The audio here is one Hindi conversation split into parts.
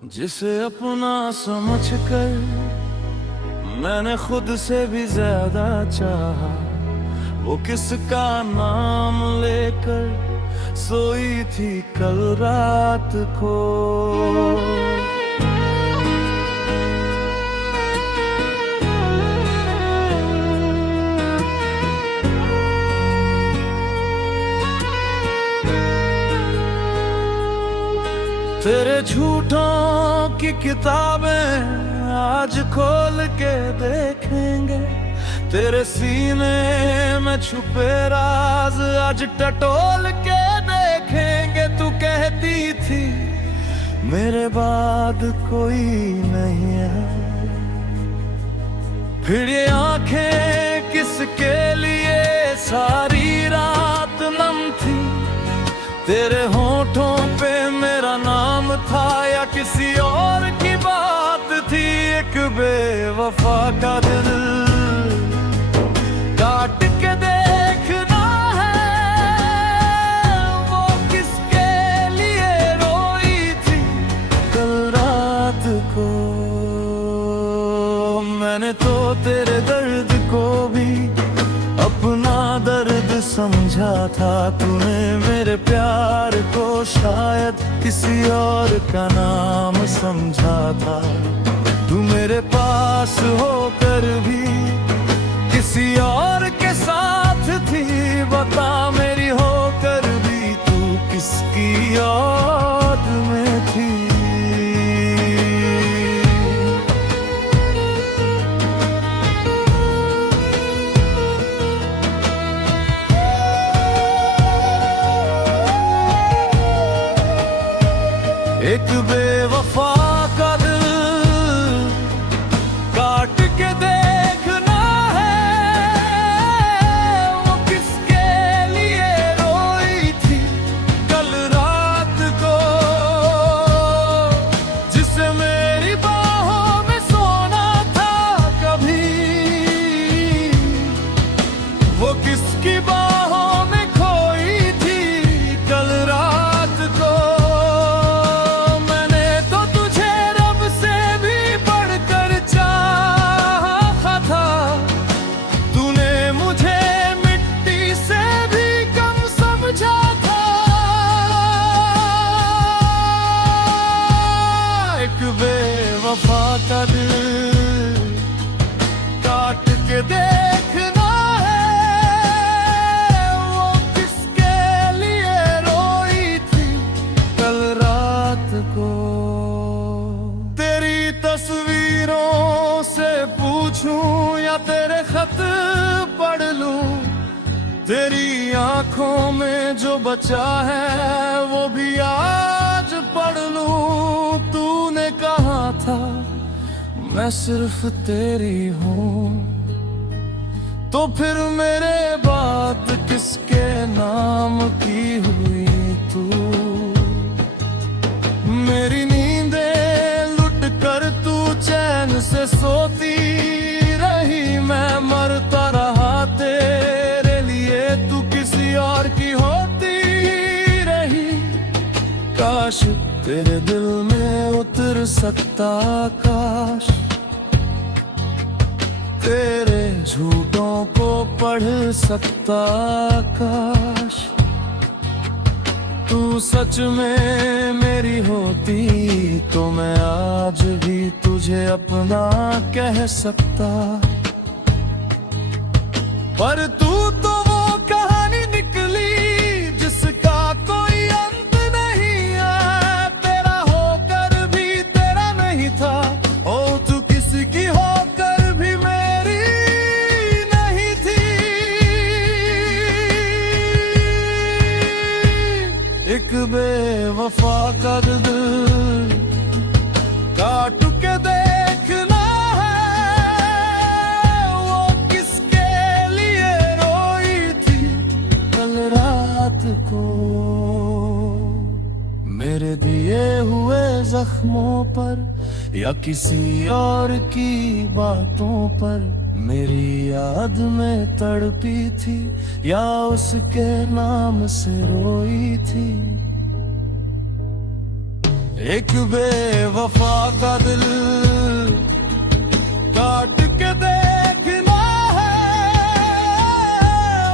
जिसे अपना समझकर मैंने खुद से भी ज्यादा चाहा, वो किसका नाम लेकर सोई थी कल रात को। तेरे झूठों की किताबें आज खोल के देखेंगे, तेरे सीने में छुपे राज आज टटोल के देखेंगे। तू कहती थी मेरे बाद कोई नहीं है, फिर ये आंखें किसके लिए सारी रात नम थी। तेरे होठों पे मेरा नाम था या किसी और की बात थी। एक बेवफा का दिल काट के देखना है, वो किसके लिए रोई थी कल रात को। मैंने तो तेरे दर्द को भी अपना दर्द समझा था, तूने मेरे प्यार को शायद किसी और का नाम समझा था। तू मेरे पास होकर भी किसी और के साथ थी, बता मेरी होकर भी तू किसकी याद में थी। एक बेवफा का दिल काट के देखना है, वो किसके लिए रोई थी कल रात को। जिसे मेरी बाहों में सोना था कभी, वो किसकी बाहों में खोई थी कल रात को। बेवफा का दिल काट के देखना है, वो किसके लिए रोई थी कल रात को। तेरी तस्वीरों से पूछूं या तेरे खत पढ़ लूं, तेरी आंखों में जो बचा है वो भी आज पढ़ लूं। तूने कहा था मैं सिर्फ तेरी हूँ, तो फिर मेरे बात किसके नाम की हुई तू। मेरी नींदें लुट कर तू चैन से सोती रही, मैं मरता रहा तेरे लिए, तू किसी और की होती रही। काश तेरे दिल में उतर सकता, काश तेरे झूठों को पढ़ सकता, काश तू सच में मेरी होती, तो मैं आज भी तुझे अपना कह सकता। पर तू तो वो कहानी निकली जिसका कोई अंत नहीं है, तेरा होकर भी तेरा नहीं था। ओ तू किसी की होकर भी मेरी नहीं थी। एक बेवफा का दिल काट के देखना को। मेरे दिए हुए जख्मों पर या किसी और की बातों पर मेरी याद में तड़पी थी, या उसके नाम से रोई थी। एक बेवफा का दिल काट के देखना है,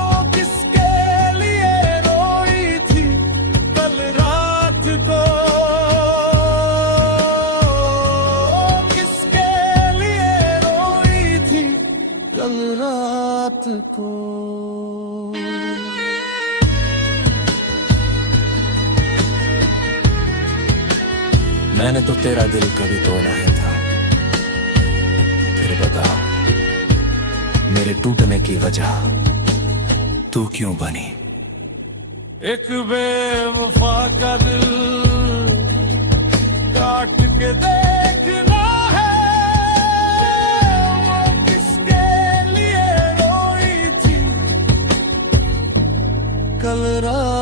वो किसके लिए रोई थी कल रात को, किसके लिए रोई थी कल रात को। मैंने तो तेरा दिल कभी तोड़ा है था, फिर बता मेरे टूटने की वजह तू क्यों बनी। एक बेवफा का दिल काट के देखना है, वो किसके लिए रोई थी कल रात